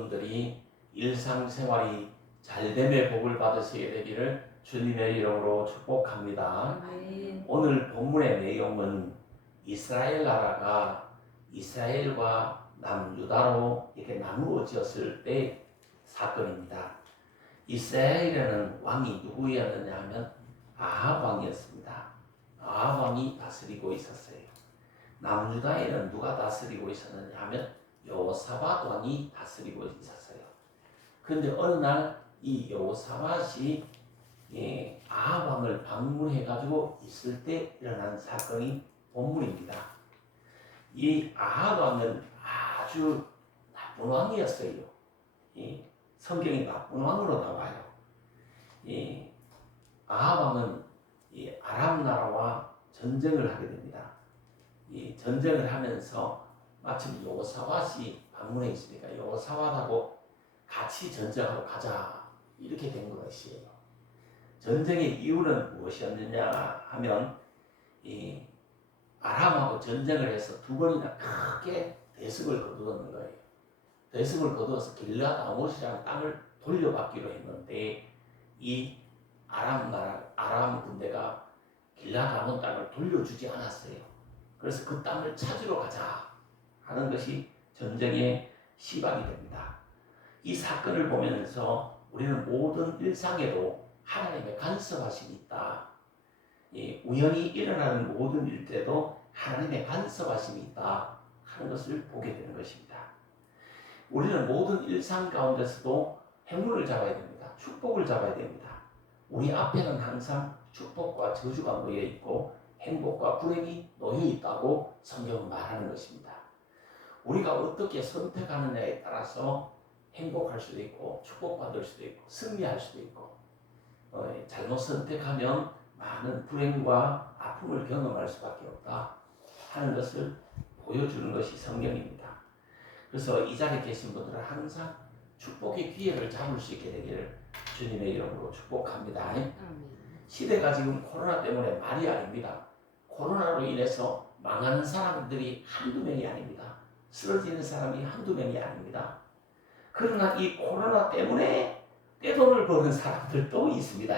여러분들이 일상생활이 잘됨의 복을 받으시게 되기를 주님의 이름으로 축복합니다. 오늘 본문의 내용은 이스라엘 나라가 이스라엘과 남유다로 이렇게 나누어졌을 때 사건입니다. 이스라엘에는 왕이 누구였느냐 하면 아합 왕이었습니다. 아합 왕이 다스리고 있었어요. 남유다에는 누가 다스리고 있었느냐 하면 여호사밧 왕이 다스리고 있었어요. 그런데 어느 날 이 여호사밧이 아합 왕을 방문해가지고 있을 때 일어난 사건이 본문입니다. 이 아합 왕은 아주 나쁜 왕이었어요. 성경이 나쁜 왕으로 나와요. 아합 왕은 아람 나라와 전쟁을 하게 됩니다. 전쟁을 하면서 마침 여호사밧이 방문해 있으니까 여호사밧하고 같이 전쟁하러 가자 이렇게 된 것이에요. 전쟁의 이유는 무엇이었느냐 하면 아람하고 전쟁을 해서 두 번이나 크게 대승을 거두었는 거예요. 대승을 거두어서 길앗 아못이라는 땅을 돌려받기로 했는데 이 아람 군대가 길앗 아못 땅을 돌려주지 않았어요. 그래서 그 땅을 찾으러 가자 하는 것이 전쟁의 시작이 됩니다. 이 사건을 보면서 우리는 모든 일상에도 하나님의 간섭하심이 있다. 우연히 일어나는 모든 일 때도 하나님의 간섭하심이 있다 하는 것을 보게 되는 것입니다. 우리는 모든 일상 가운데서도 행운을 잡아야 됩니다. 축복을 잡아야 됩니다. 우리 앞에는 항상 축복과 저주가 놓여 있고 행복과 불행이 놓여 있다고 성경은 말하는 것입니다. 우리가 어떻게 선택하느냐에 따라서 행복할 수도 있고 축복받을 수도 있고 승리할 수도 있고 잘못 선택하면 많은 불행과 아픔을 경험할 수밖에 없다 하는 것을 보여주는 것이 성경입니다. 그래서 이 자리에 계신 분들은 항상 축복의 기회를 잡을 수 있게 되기를 주님의 이름으로 축복합니다. 시대가 지금 코로나 때문에 말이 아닙니다. 코로나로 인해서 망하는 사람들이 한두 명이 아닙니다. 쓰러지는 사람이 한두 명이 아닙니다. 그러나 이 코로나 때문에 떼돈을 버는 사람들도 있습니다.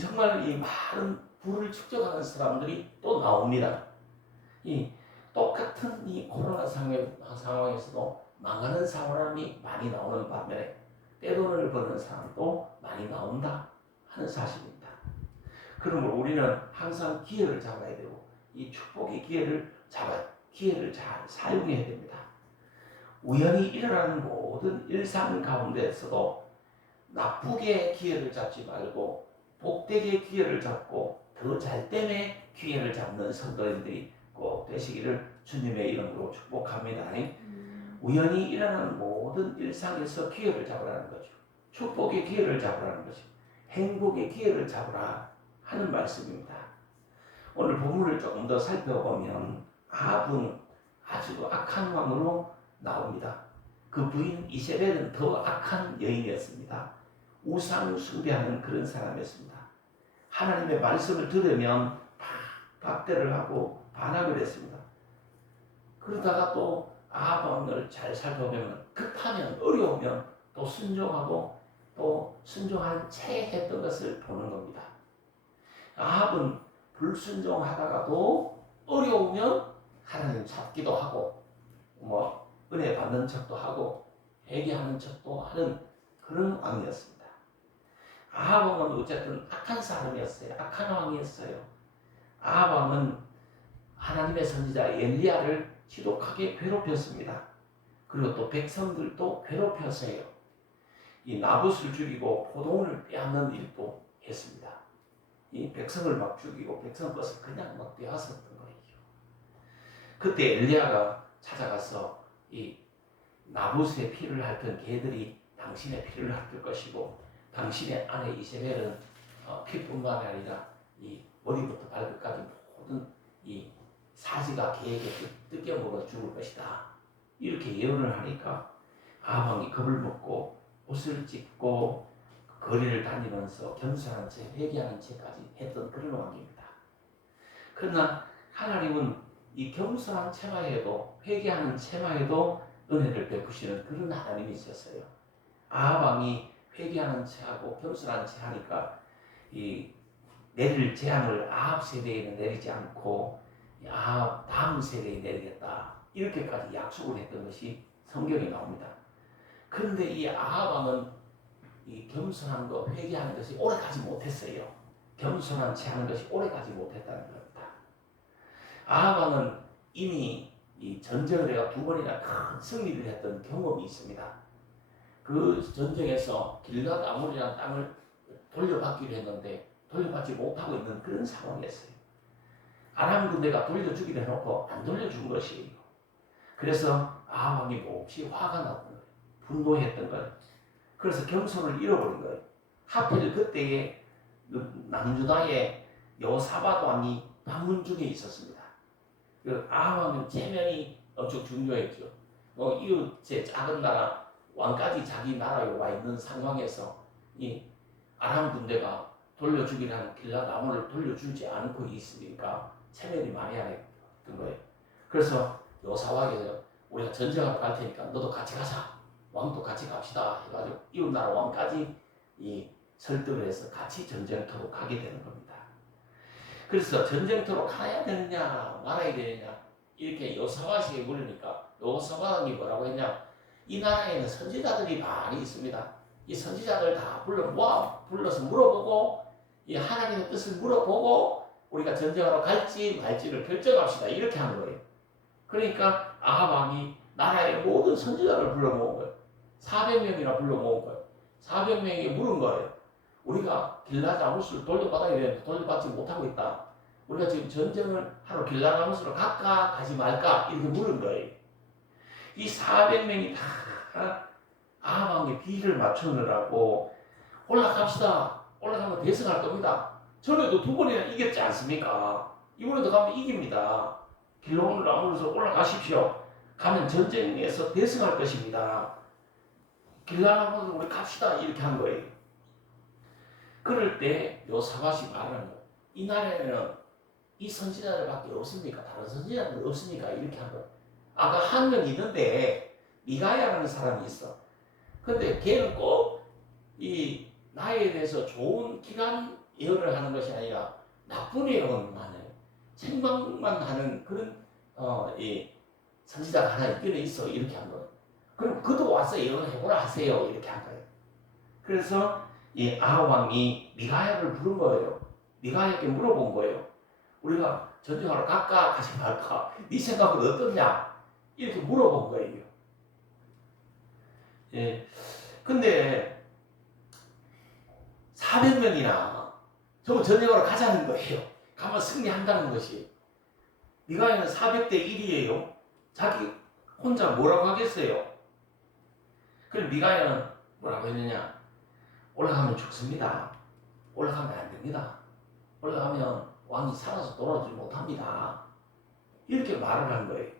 정말 이 많은 부를 축적하는 사람들이 또 나옵니다. 똑같은 이 코로나 상황에서도 망하는 사람이 많이 나오는 반면에 떼돈을 버는 사람도 많이 나온다 하는 사실입니다. 그러므로 우리는 항상 기회를 잡아야 되고 이 축복의 기회를 잘 사용해야 됩니다. 우연히 일어나는 모든 일상 가운데서도 나쁘게 기회를 잡지 말고 복되게 기회를 잡고 더 잘됨의 기회를 잡는 성도님들이 꼭 되시기를 주님의 이름으로 축복합니다. 우연히 일어나는 모든 일상에서 기회를 잡으라는 거죠. 축복의 기회를 잡으라는 거죠. 행복의 기회를 잡으라 하는 말씀입니다. 오늘 본문을 조금 더 살펴보면 아합은 아주 악한 왕으로 나옵니다. 그 부인 이세벨은 더 악한 여인이었습니다. 우상 숭배하는 그런 사람이었습니다. 하나님의 말씀을 들으면 다 박대를 하고 반항을 했습니다. 그러다가 또 아합 왕을 잘 살펴보면 급하면 어려우면 또 순종하고 또 순종한 채 했던 것을 보는 겁니다. 아합은 불순종하다가도 어려우면 하나님 찾기도 하고 은혜 받는 척도 하고 회개하는 척도 하는 그런 왕이었습니다. 아합 왕은 어쨌든 악한 사람이었어요. 악한 왕이었어요. 아합 왕은 하나님의 선지자 엘리야를 지독하게 괴롭혔습니다. 그리고 또 백성들도 괴롭혔어요. 이 나봇을 죽이고 포도원을 빼앗는 일도 했습니다. 이 백성을 막 죽이고 백성 것을 그냥 막 빼앗았던 거예요. 그때 엘리야가 찾아가서 이 나봇의 피를 핥은 개들이 당신의 피를 핥을 것이고 당신의 아내 이세벨은 피뿐만 아니라 이 머리부터 발끝까지 모든 이 사지가 개에게 뜯겨먹어 죽을 것이다. 이렇게 예언을 하니까 아합 왕이 겁을 먹고 옷을 찢고 거리를 다니면서 겸손한 채 회개하는 채까지 했던 그런 왕입니다. 그러나 하나님은 이 겸손한 채마에도 회개하는 채마에도 은혜를 베푸시는 그런 하나님이 있었어요. 아합 왕이 회개하는 체하고 겸손한 체하니까 이 내릴 재앙을 아합 세대에는 내리지 않고 아합 다음 세대에 내리겠다 이렇게까지 약속을 했던 것이 성경에 나옵니다. 그런데 이 아합 왕은 이 겸손한 거 회개하는 것이 오래 가지 못했어요. 겸손한 체하는 것이 오래 가지 못했다는 겁니다. 아합 왕은 이미 이 전쟁을 해가 2번이나 큰 승리를 했던 경험이 있습니다. 그 전쟁에서 길앗 아몰이라는 땅을 돌려받기로 했는데 돌려받지 못하고 있는 그런 상황이었어요. 아람 군대가 돌려주기로 해놓고 안 돌려준 것이에요. 그래서 아합 왕이 몹시 화가 났던 거예요. 분노했던 거예요. 그래서 겸손을 잃어버린 거예요. 하필 그때에 남유다의 여호사밧 왕이 방문 중에 있었습니다. 그 아합 왕은 체면이 엄청 중요했죠. 이웃의 작은 나라 왕까지 자기 나라에 와 있는 상황에서 이 아람 군대가 돌려주기라는 길앗 아몬을 돌려주지 않고 있으니까 체면이 많이 안 했던 거예요. 그래서 여호사밧에서 우리가 전쟁하러 갈 테니까 너도 같이 가자. 왕도 같이 갑시다 해가지고 이웃 나라 왕까지 이 설득을 해서 같이 전쟁터로 가게 되는 겁니다. 그래서 전쟁터로 가야 되느냐 말아야 되느냐 이렇게 여호사밧에게 물으니까 여호사밧이 뭐라고 했냐, 이 나라에는 선지자들이 많이 있습니다. 이 선지자들 다 불러서 물어보고 이 하나님의 뜻을 물어보고 우리가 전쟁하러 갈지 말지를 결정합시다 이렇게 한 거예요. 그러니까 아합 왕이 나라의 모든 선지자를 불러 모은 거예요. 400명이나 불러 모은 거예요. 400명이 물은 거예요. 우리가 길앗 아못을 돌려받아야 되는데 돌려받지 못하고 있다. 우리가 지금 전쟁을 하러 길앗 아못으로 갈까 가지 말까 이렇게 물은 거예요. 이 400명이 다 아합 왕의 비를 맞추느라고 올라갑시다. 올라가면 대승할 겁니다. 전에도 2번이나 이겼지 않습니까? 이번에도 가면 이깁니다. 길앗 아못에서 올라가십시오. 가면 전쟁에서 대승할 것입니다. 길앗 아못으로 우리 갑시다 이렇게 한 거예요. 그럴 때 여호사밧이 말하는 거예요. 이 나라에는 이 선지자들밖에 없습니까? 다른 선지자들 없습니까? 이렇게 한 거예요. 아까 한 명 있는데 미가야라는 사람이 있어. 근데 걔는 꼭 이 나에 대해서 좋은 기간 예언을 하는 것이 아니라 나쁜 예언만 해요. 책망만 하는 그런 이 선지자가 하나 있기는 있어 이렇게 한 거예요. 그럼 그도 와서 예언해보라 하세요 이렇게 한 거예요. 그래서 이 아합 왕이 미가야를 부른 거예요. 미가야에게 물어본 거예요. 우리가 전쟁하러 갈까 가지 말까? 네 생각은 어떻냐? 이렇게 물어본 거예요. 예. 근데 400명이나 저거 전쟁하러 가자는 거예요. 가면 승리한다는 것이. 미가야는 400대 1이에요. 자기 혼자 뭐라고 하겠어요? 그럼 미가야는 뭐라고 했느냐? 올라가면 죽습니다. 올라가면 안 됩니다. 올라가면 왕이 살아서 돌아오지 못합니다. 이렇게 말을 한 거예요.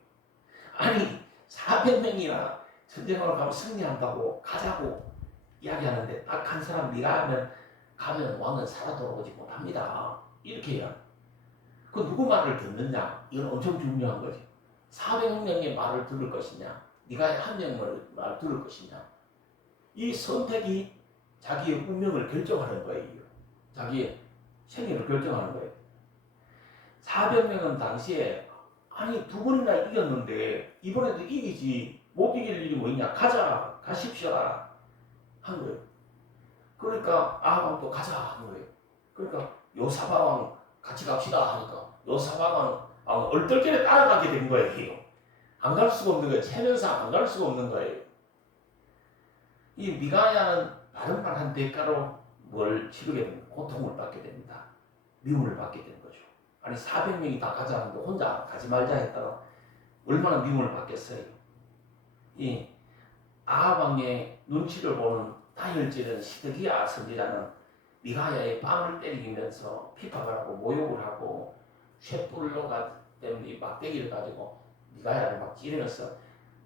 아니 400명이나 전쟁하러 가면 승리한다고 가자고 이야기하는데 딱 한 사람 미가야면 가면 왕은 살아 돌아오지 못합니다. 이렇게 해요. 그 누구 말을 듣느냐? 이건 엄청 중요한 거지. 400명의 말을 들을 것이냐? 네가 한 명의 말을 들을 것이냐? 이 선택이 자기의 운명을 결정하는 거예요. 자기의 생애를 결정하는 거예요. 400명은 당시에 아니 2번이나 이겼는데 이번에도 이기지 못 이길 일이 뭐 있냐? 가십시오라 한 거예요. 그러니까 아합 왕도 가자 한 거예요. 그러니까 여호사밧 왕 같이 갑시다 하니까 여호사밧 왕 얼떨결에 따라가게 된 거예요. 안 갈 수가 없는 거예요. 체면상 안 갈 수가 없는 거예요. 이 미가야는 바른 말 한 대가로 뭘 치르게 됩니다. 고통을 받게 됩니다. 미움을 받게 되는 거죠. 아니 400명이 다 가자는데 혼자 가지 말자 했다가 얼마나 미움을 받겠어요. 이 아합 왕의 눈치를 보는 다혈질은 시드기야 선지자는 미가야의 빵을 때리면서 핍박을 하고 모욕을 하고 쇠뿔로 된 막대기를 가지고 미가야를 막 찌르면서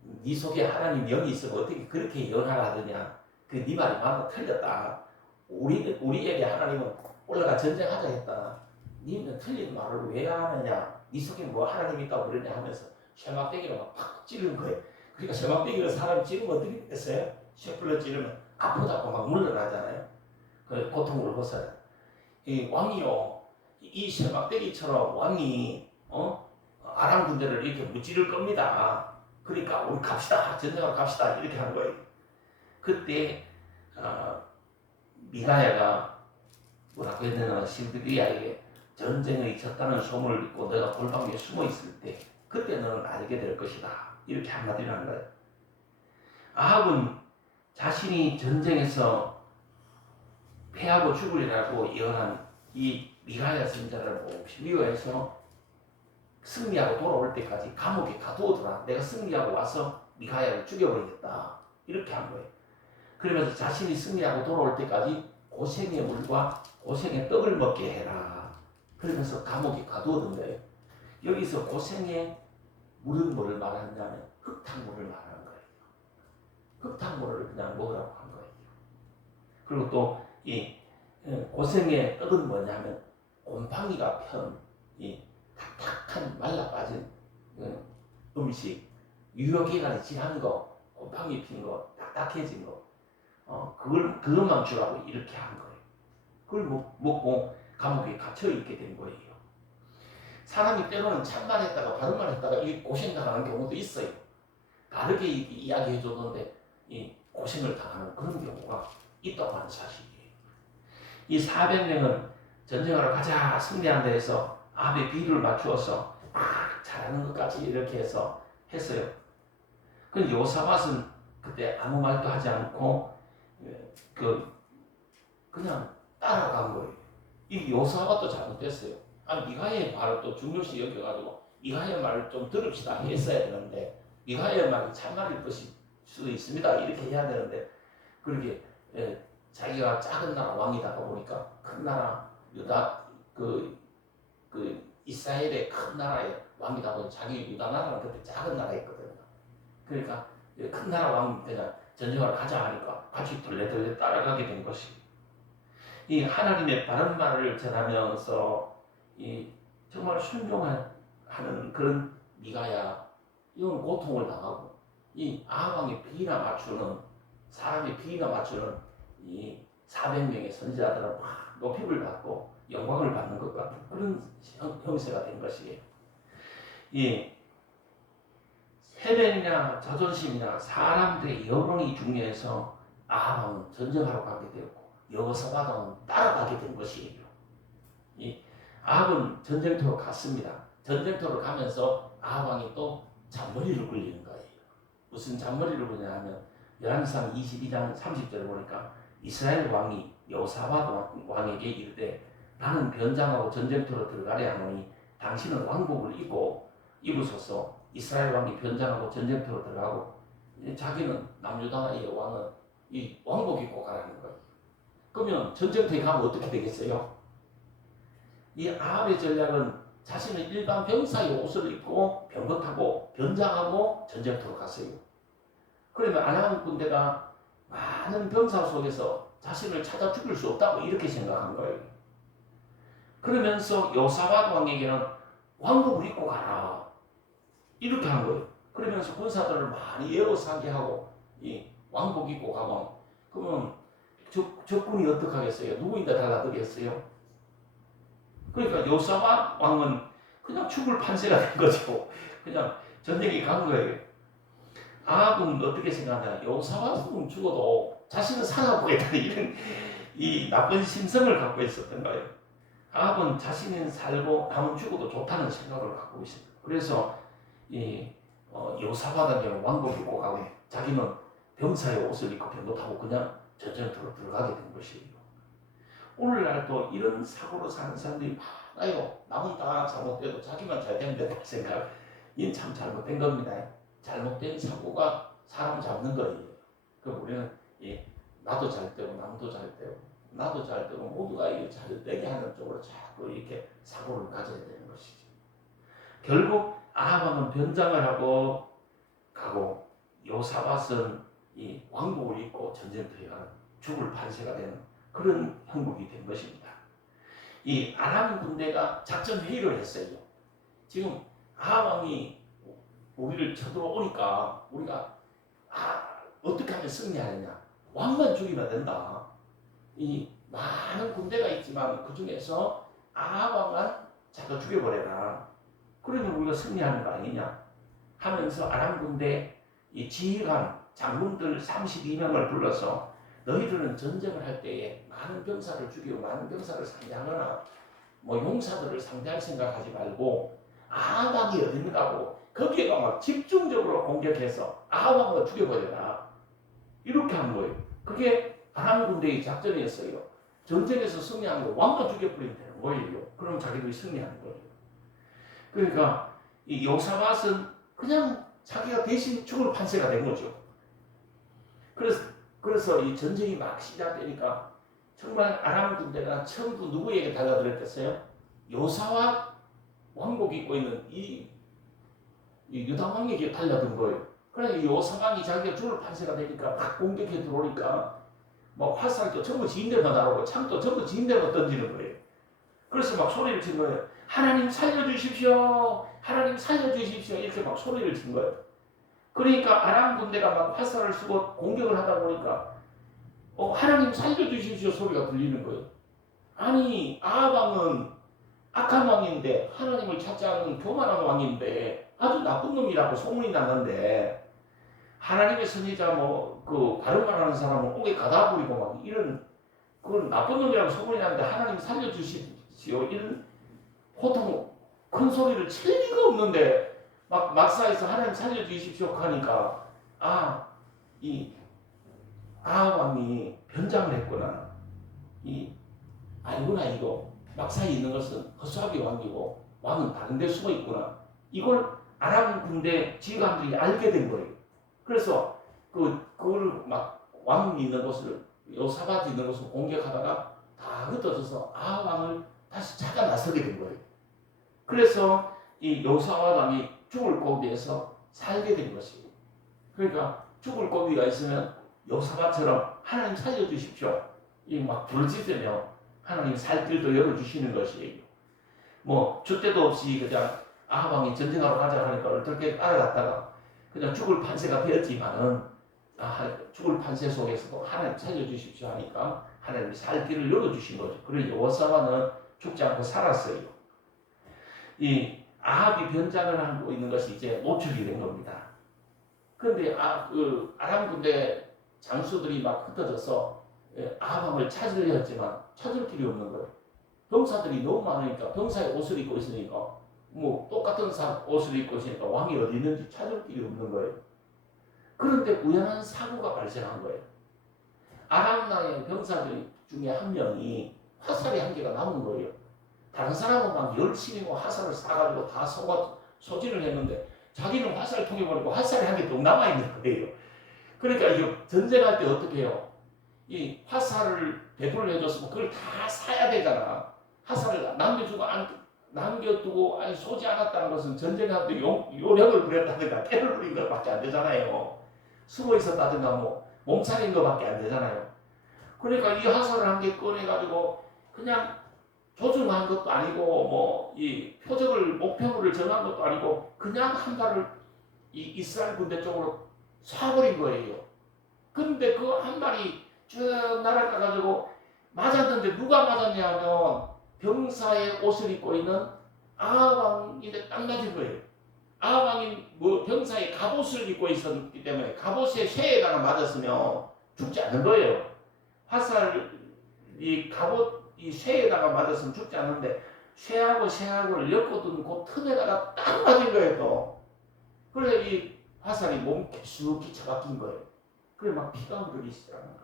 네 속에 하나님 영이 있으면 어떻게 그렇게 예언하라 하느냐. 그 네 말이 맞나 틀렸다. 우리에게 하나님은 올라가 전쟁하자 했다. 니는 틀린 말을 왜 하느냐. 네 속에 뭐 하나님 있다고 그러냐 하면서 쇠막대기로 막 팍 찌르는 거예요. 그러니까 세막대기를 사람 찌르면 어떻게 되겠어요? 쇠불로 찌르면 아프다고 막 물러나잖아요. 그 고통을 벗어요. 이 왕이요, 이 세막대기처럼 왕이 아람 군대를 이렇게 무찌를 겁니다. 그러니까 우리 갑시다, 전쟁하러 갑시다 이렇게 한 거예요. 그때 미가야가 뭐라고 해야 되나, 시드기야에게 전쟁을 졌다는 소문을 듣고 내가 골방에 숨어 있을 때 그때 너는 알게 될 것이다 이렇게 한마디를 한 거예요. 아합은 자신이 전쟁에서 패하고 죽으리라고 예언한 이 미가야 선지자를 몹시 미워해서 승리하고 돌아올 때까지 감옥에 가두어두라. 내가 승리하고 와서 미가야를 죽여버리겠다. 이렇게 한 거예요. 그러면서 자신이 승리하고 돌아올 때까지 고생의 물과 고생의 떡을 먹게 해라. 그러면서 감옥에 가두어둔 거예요. 여기서 고생의 물은 뭐를 말하냐면 흙탕물을 말하는 거예요. 흙탕물을 그냥 먹으라고 한 거예요. 그리고 또 이 고생의 떡은 뭐냐면 곰팡이가 편 이 딱딱한 말라빠진 음식, 유효기간이 지난 거, 곰팡이 핀 거, 딱딱해진 거, 그것만 주라고 이렇게 한 거예요. 그걸 먹고 감옥에 갇혀 있게 된 거예요. 사람이 때로는 참만 했다가 바른말 했다가 이 고생 당하는 경우도 있어요. 다르게 이야기해 줬는데 이 고생을 당하는 그런 경우가 있다고 하는 사실이에요. 이 400명은 전쟁하러 가자 승리한다 해서 아합의 비를 맞추어서 잘하는 것까지 이렇게 해서 했어요. 근데 요사밧은 그때 아무 말도 하지 않고 그냥 따라간 거예요. 이 요사밧도 잘못됐어요. 미가야의 말을 또 중요시 여겨가지고 미가야의 말을 좀 들읍시다 했어야 되는데 미가야의 말이 참말일 수도 있습니다 이렇게 해야 되는데 그렇게 자기가 작은 나라 왕이다가 보니까 큰 나라 유다 이스라엘의 큰 나라의 왕이다 보니 자기 유다 나라는 그때 작은 나라였거든요. 그러니까 큰 나라 왕 그냥 전쟁하러 가자 하니까 같이 덜레덜레 따라가게 된 것이 이 하나님의 바른 말을 전하면서 이 정말 순종하는 그런 미가야 이건 고통을 당하고 이 아합왕의 비나 맞추는 사람의 비나 맞추는 이 400명의 선지자들은 막 높임을 받고 영광을 받는 것 같은 그런 형세가 된 것이에요. 이 세력이나 자존심이나 사람들의 여론이 중요해서 아합왕은 전쟁하러 가게 되었고 여호사밧은 따라가게 된 것이에요. 이 아합은 전쟁터로 갔습니다. 전쟁터로 가면서 아합왕이 또 잔머리를 굴리는 거예요. 무슨 잔머리를 굴리냐면 열왕기상 22장 30절을 보니까 이스라엘 왕이 여호사밧 왕에게 이르되 나는 변장하고 전쟁터로 들어가려 하노니 당신은 왕복을 입으소서. 이스라엘 왕이 변장하고 전쟁터로 들어가고 자기는 남유다의 왕은 이 왕복 입고 가라는 거예요. 그러면 전쟁터에 가면 어떻게 되겠어요? 이 아합의 전략은 자신은 일반 병사의 옷을 입고 병거 타고 변장하고 전쟁터로 갔어요. 그러면 아람 군대가 많은 병사 속에서 자신을 찾아 죽일 수 없다고 이렇게 생각한 거예요. 그러면서 여호사밧 왕에게는 왕복을 입고 가라 이렇게 한 거예요. 그러면서 군사들을 많이 에워싸게 하고 이 왕복 입고 가면 그러면 적군이 어떻게 하겠어요? 누구인가 달라들겠어요? 그러니까 여호사밧 왕은 그냥 죽을 판세가 된 거죠. 그냥 전쟁에 간 거예요. 아합은 어떻게 생각하냐? 여호사밧은 죽어도 자신은 살아보겠다는 이런 이 나쁜 심성을 갖고 있었던 거예요. 아합은 자신은 살고 남은 죽어도 좋다는 생각을 갖고 있습니다. 그래서 이 여호사밧에게는 왕복 입고 가고 자기는 병사의 옷을 입고 병거 타고 그냥 전쟁터로 들어가게 된 것이에요. 오늘날 또 이런 사고로 사는 사람들이 많아요. 남은 다 잘못돼도 자기만 잘 되면 된다는 생각. 이건 참 잘못된 겁니다. 잘못된 사고가 사람 잡는 거예요. 그 우리는 나도 잘 되고 남도 잘 되고 나도 잘 되고 모두가 이게 잘 되게 하는 쪽으로 자꾸 이렇게 사고를 가져야 되는 것이죠. 결국 아합은 변장을 하고 가고 여호사밧은 이 왕복을 입고 전쟁터에 가는 죽을 판세가 되는 그런 형국이 된 것입니다. 이 아람 군대가 작전 회의를 했어요. 지금 아합 왕이 우리를 쳐들어오니까 우리가 어떻게 하면 승리하느냐? 왕만 죽이면 된다. 이 많은 군대가 있지만 그 중에서 아합왕만 잡아 죽여버려라. 그러면 우리가 승리하는 거 아니냐? 하면서 아람 군대 이 지휘관 장군들 32명을 불러서 너희들은 전쟁을 할 때에 많은 병사를 죽이고 많은 병사를 상대하거나 뭐 용사들을 상대할 생각하지 말고 아합왕이 어딘가고 거기에가 막 집중적으로 공격해서 아합왕을 죽여버려라. 이렇게 한 거예요. 그게 아람 군대의 작전이었어요. 전쟁에서 승리하는 거 왕만 죽여버리면 되는 거예요. 그럼 자기들이 승리하는 거예요. 그러니까 이 요사밧은 그냥 자기가 대신 죽을 판세가 된 거죠. 그래서 이 전쟁이 막 시작되니까 정말 아람 군대가 전부 누구에게 달라들었겠어요? 요사밧 왕복 입고 있는 이 유다 왕에게 달려든 거예요. 그러니까 요사밧이 자기가 죽을 판세가 되니까 막 공격해 들어오니까 막 화살도 전부 지인대만 나오고 창도 전부 지인대만 던지는 거예요. 그래서 막 소리를 친 거예요. 하나님 살려주십시오. 하나님 살려주십시오. 이렇게 막 소리를 친 거예요. 그러니까 아람 군대가 막 화살을 쏘고 공격을 하다 보니까 하나님 살려주십시오 소리가 들리는 거예요. 아니 아합 왕은 악한 왕인데 하나님을 찾지 않는 교만한 왕인데 아주 나쁜 놈이라고 소문이 났는데 하나님의 선지자 그 바른 말하는 사람은 옥에 가다 버리고 막 이런 그건 나쁜 놈이라고 소문이 났는데 하나님 살려주십시오 이런 보통 큰 소리를 칠 리가 없는데 막 막사에서 하나님 살려주십시오 하니까 이 아합 왕이 변장을 했구나. 아니구나 이거 막사에 있는 것은 허수아비 왕이고 왕은 다른 데 숨어 있구나. 이걸 아람 군대 지휘관들이 알게 된 거예요. 그래서 그걸 막 왕이 있는 곳을 요사밧이 있는 곳을 공격하다가 다 흩어져서 아합 왕을 다시 찾아 나서게 된 거예요. 그래서 이 요사밧 왕이 죽을 고비에서 살게 된 것이에요. 그러니까 죽을 고비가 있으면 요사밧처럼 하나님 살려주십시오. 막 부르짖으며 하나님 살 길도 열어주시는 것이에요. 줏대도 없이 그냥 아합 왕이 전쟁하러 가자 하니까 어떻게 따라갔다가 그냥 죽을 판세가 되었지만은 죽을 판세 속에서도 하나님 살려주십시오 하니까 하나님이 살 길을 열어주신 거죠. 그래서 요사밧은 죽지 않고 살았어요. 이 아합이 변장을 하고 있는 것이 이제 노출이 된 겁니다. 그런데 아람 군대 장수들이 막 흩어져서 아합 왕을 찾으려 했지만 찾을 길이 없는 거예요. 병사들이 너무 많으니까 병사의 옷을 입고 있으니까 똑같은 옷을 입고 있으니까 왕이 어디 있는지 찾을 길이 없는 거예요. 그런데 우연한 사고가 발생한 거예요. 아람 나라의 병사들 중에 한 명이 화살이 한 개가 남은 거예요. 다른 사람은 막 열심히 화살을 쏴가지고 다 소진을 했는데 자기는 화살통에 버리고 화살이 한 개 또 남아있는 거예요. 그러니까 이거 전쟁할 때 어떻게 해요? 이 화살을 배부를 해줬으면 그걸 다 사야 되잖아. 화살을 남겨두고 쏘지 않았다는 것은 전쟁할 때 요령을 부렸다든가 깨를 부린 것밖에 안 되잖아요. 숨어 있었다든가 몸살인 것밖에 안 되잖아요. 그러니까 이 화살을 한 개 꺼내가지고 그냥 조준한 것도 아니고 이 목표물을 정한 것도 아니고 그냥 한 발을 이 이스라엘 군대 쪽으로 쏴버린 거예요. 그런데 그 한 발이 쭉 날아가가지고 맞았는데 누가 맞았냐면 병사의 옷을 입고 있는 아합 왕인데 딱 맞은 거예요. 아합 왕이 병사의 갑옷을 입고 있었기 때문에 갑옷의 쇠에다가 맞았으면 죽지 않는 거예요. 화살이 갑옷 이 쇠에다가 맞았으면 죽지 않는데 쇠하고 쇠하고를 엮어둔 그 틈에다가 딱 맞은 거예요. 또 그래 이 화살이 몸 깊숙이 쳐박힌 거예요. 그래 막 피가 흐르기 시작하는 거예요.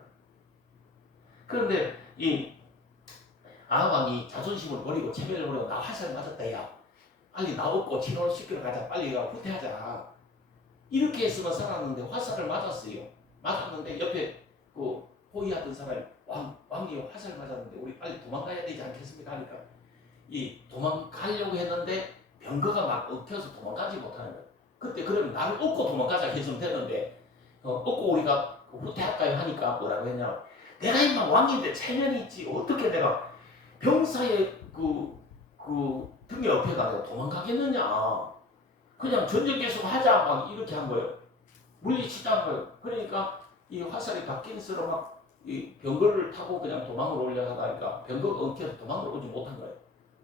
그런데 이 아합 왕이 자존심을 버리고 체면을 버리고 나 화살 맞았다 야 빨리 나 업고 진호시키러 가자 빨리 후퇴하자 이렇게 했으면 살았는데 화살을 맞았어요. 맞았는데 옆에 호위하던 사람이 왕이 화살 맞았는데 우리 빨리 도망가야 되지 않겠습니까 하니까 이 도망가려고 했는데 병거가 막 엉켜서 도망가지 못하는 거예요. 그때 그러면 나를 업고 도망가자 했으면 되는데 업고 우리가 후퇴할까요 하니까 뭐라고 했냐 내가 임마 왕인데 체면이 있지 어떻게 내가 병사의 그 등에 업혀가 내가 도망가겠느냐 그냥 전쟁 계속 하자 막 이렇게 한 거예요. 물리치자는 거예요. 그러니까 이 화살이 바뀐스러 막이 병거를 타고 그냥 도망을 오려 하다니까 병거가 엉켜서 도망을 오지 못한 거예요.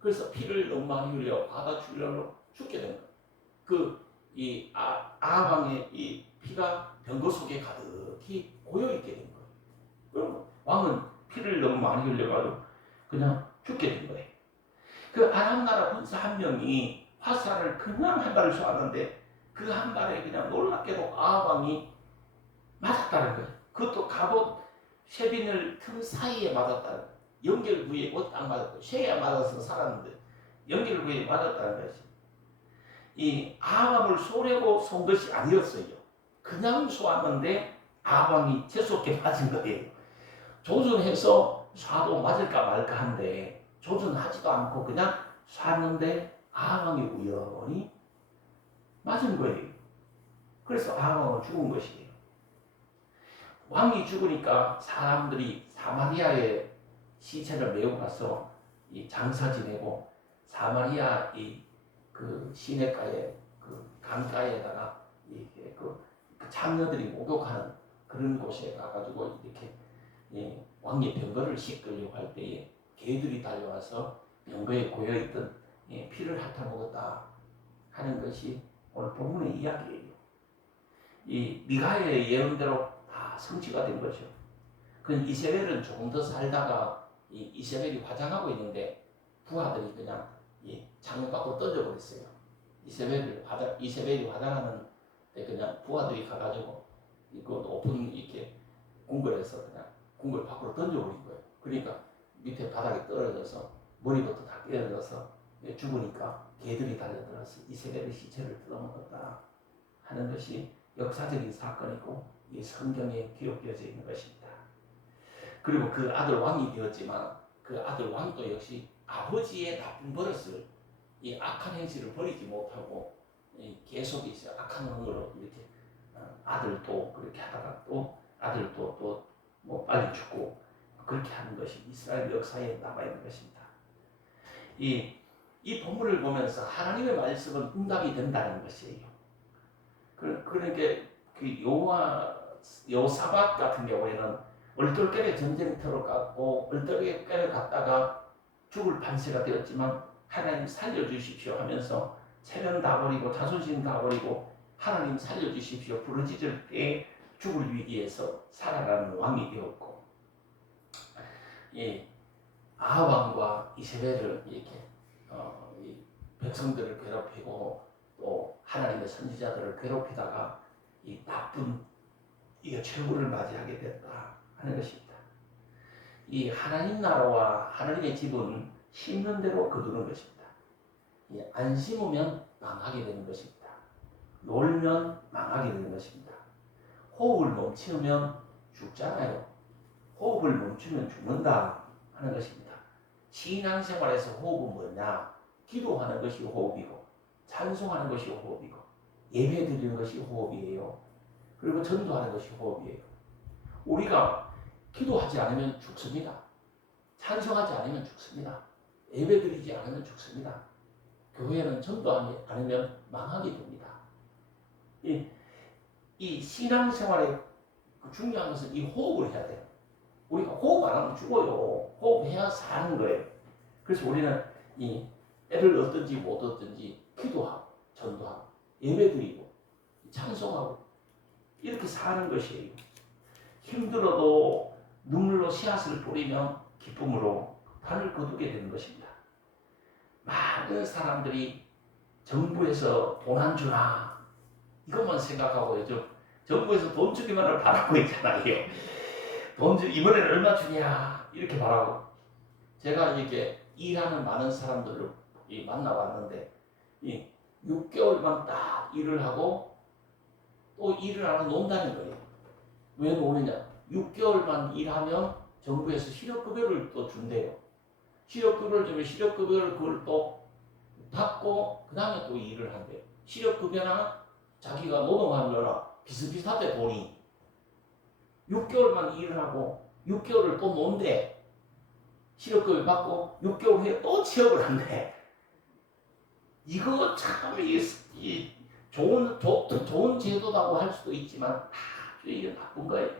그래서 피를 너무 많이 흘려 바다 출혈로 죽게 된 거예요. 이 아방의 이 피가 병거 속에 가득히 고여 있게 된 거예요. 그럼 왕은 피를 너무 많이 흘려가지고 그냥 죽게 된 거예요. 그 아람 나라 군사 한 명이 화살을 그냥 한 발을 쏘았는데 그 한 발에 그냥 놀랍게도 아방이 맞았다는 거예요. 그것도 갑옷 쉐빈을 틈 사이에 맞았다는 거예요. 연결 부위에 딱 맞았고 쉐에 맞아서 살았는데 연결 부위에 맞았다는 것이 이 아방을 쏘려고 쏜 것이 아니었어요. 그냥 쏘았는데 아방이 재수없게 맞은 거예요. 조준해서 쏴도 맞을까 말까 한데 조준하지도 않고 그냥 쐈는데 아방이 우연히 맞은 거예요. 그래서 아방은 죽은 것이에요. 왕이 죽으니까 사람들이 사마리아의 시체를 메고 가서 이 장사 지내고 사마리아 그 시내가에 그 강가에다가 이렇게 그 창녀들이 목욕하는 그런 곳에 가가지고 이렇게 왕의 병거를 씻으려고 할 때에 개들이 달려와서 병거에 고여있던 피를 핥아먹었다 하는 것이 오늘 본문의 이야기예요. 이 미가의 예언대로 다 성취가 된 거죠. 그 이세벨은 조금 더 살다가 이세벨이 화장하고 있는데 부하들이 그냥 창문 밖으로 던져버렸어요. 이세벨이 화장하는 데 그냥 부하들이 가가지고 이거 높은 이렇게 궁궐에서 그냥 궁궐 밖으로 던져버린 거예요. 그러니까 밑에 바닥에 떨어져서 머리부터 다 깨어져서 죽으니까 개들이 달려들어서 이세벨의 시체를 뜯어먹었다 하는 것이 역사적인 사건이고 이 성경에 기록되어져 있는 것입니다. 그리고 그 아들 왕이 되었지만 그 아들 왕도 역시 아버지의 나쁜 버릇을 이 악한 행실을 버리지 못하고 계속 이제 악한 행으로 이렇게 아들도 그렇게 하다가 또 아들도 또 뭐 빨리 죽고 그렇게 하는 것이 이스라엘 역사에 남아 있는 것입니다. 이 본문을 보면서 하나님의 말씀은 응답이 된다는 것이에요. 그러니까 그 여호사밧 같은 경우에는 얼떨결에 전쟁터로 갔고 얼떨결에 갔다가 죽을 판세가 되었지만 하나님 살려주십시오 하면서 체면 다 버리고 자존심 다 버리고 하나님 살려주십시오 부르짖을 때 죽을 위기에서 살아가는 왕이 되었고 아합왕과 이세벨을 이렇게 이 백성들을 괴롭히고 또 하나님의 선지자들을 괴롭히다가 이 나쁜 최후를 맞이하게 됐다 하는 것입니다. 이 하나님 나라와 하나님의 집은 심는 대로 거두는 것입니다. 안 심으면 망하게 되는 것입니다. 놀면 망하게 되는 것입니다. 호흡을 멈추면 죽잖아요. 호흡을 멈추면 죽는다 하는 것입니다. 신앙생활에서 호흡은 뭐냐? 기도하는 것이 호흡이고 찬송하는 것이 호흡이고 예배 드리는 것이 호흡이에요. 그리고 전도하는 것이 호흡이에요. 우리가 기도하지 않으면 죽습니다. 찬송하지 않으면 죽습니다. 예배 드리지 않으면 죽습니다. 교회는 전도하지 않으면 망하게 됩니다. 이 신앙생활의 중요한 것은 이 호흡을 해야 돼요. 우리가 호흡 안 하면 죽어요. 호흡해야 사는 거예요. 그래서 우리는 이 때를 얻든지 못 얻든지 기도하고 전도하고 예배드리고 찬송하고 이렇게 사는 것이에요. 힘들어도 눈물로 씨앗을 뿌리면 기쁨으로 단을 거두게 되는 것입니다. 많은 사람들이 정부에서 돈 안 주나 이것만 생각하고 요즘 정부에서 돈 주기만을 바라고 있잖아요. 이번에는 얼마 주냐 이렇게 바라고. 제가 이렇게 일하는 많은 사람들을 만나봤는데 6개월만 딱 일을 하고 또 일을 안 하고 논다는 거예요. 왜 노느냐? 6개월만 일하면 정부에서 실업급여를 또 준대요. 실업급여를 주면 실업급여를 그걸 또 받고 그 다음에 또 일을 한대요. 실업급여나 자기가 노동하느라 비슷비슷하대 돈이. 6개월만 일을 하고 6개월을 또 논대. 실업급여 받고 6개월 후에 또 취업을 한대. 이거 참 좋은 제도라고 할 수도 있지만 아주 이게 나쁜 거예요.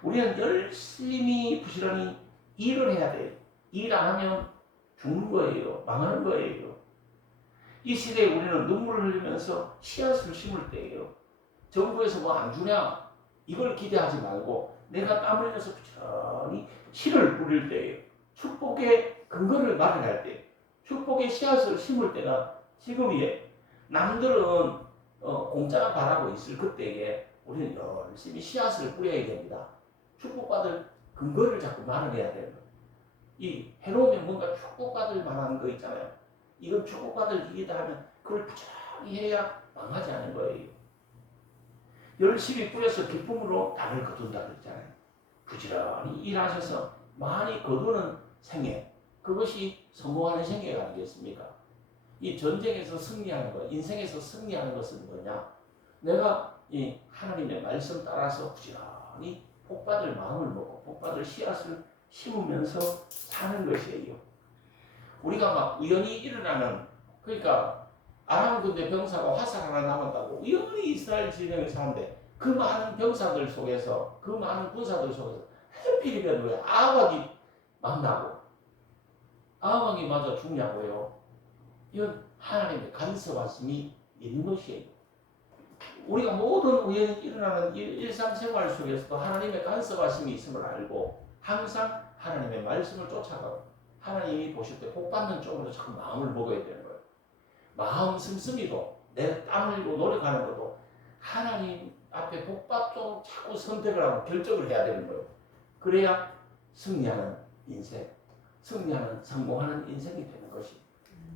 우리는 열심히 부지런히 일을 해야 돼요. 일 안 하면 죽는 거예요. 망하는 거예요. 이 시대에 우리는 눈물을 흘리면서 씨앗을 심을 때예요. 정부에서 뭐 안 주냐? 이걸 기대하지 말고 내가 땀 흘려서 부지런히 씨를 뿌릴 때예요. 축복의 근거를 마련할 때, 축복의 씨앗을 심을 때가 지금이에요. 남들은 공짜가 바라고 있을 그때에 우리는 열심히 씨앗을 뿌려야 됩니다. 축복받을 근거를 자꾸 마련해야 되는 거예요. 이 해놓으면 뭔가 축복받을 만한 거 있잖아요. 이건 축복받을 일이다 하면 그걸 부지런히 해야 망하지 않은 거예요. 열심히 뿌려서 기쁨으로 땅을 거둔다 그랬잖아요. 부지런히 일하셔서 많이 거두는 생애, 그것이 성공하는 생애가 아니겠습니까? 이 전쟁에서 승리하는 것, 인생에서 승리하는 것은 뭐냐? 내가 이 하나님의 말씀 따라서 부지런히 복받을 마음을 먹고 복받을 씨앗을 심으면서 사는 것이에요. 우리가 막 우연히 일어나는, 그러니까 아람 군대 병사가 화살 하나 남았다고 우연히 이스라엘 진영에 사는데 그 많은 병사들 속에서, 그 많은 군사들 속에서 하필이면 왜 아합이 만나고 아합이 맞아 죽냐고요. 이건 하나님의 간섭하심이 있는 것이에요. 우리가 모든 우연히 일어나는 일상생활 속에서도 하나님의 간섭하심이 있음을 알고 항상 하나님의 말씀을 쫓아가고 하나님이 보실 때 복받는 쪽으로 자꾸 마음을 먹어야 되는 거예요. 마음 씀씀이도 내 땀 흘리고 노력하는 것도 하나님 앞에 복받도록 자꾸 선택을 하고 결정을 해야 되는 거예요. 그래야 승리하는 인생, 승리하는 성공하는 인생이 되는 것이.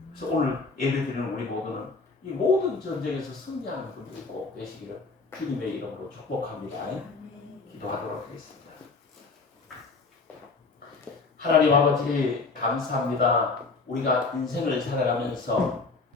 그래서 오늘 예배 드리는 우리 모두는 이 모든 전쟁에서 승리하는 분들이 꼭 되시기를 주님의 이름으로 축복합니다. 기도하도록 하겠습니다. 하나님 아버지 감사합니다. 우리가 인생을 살아가면서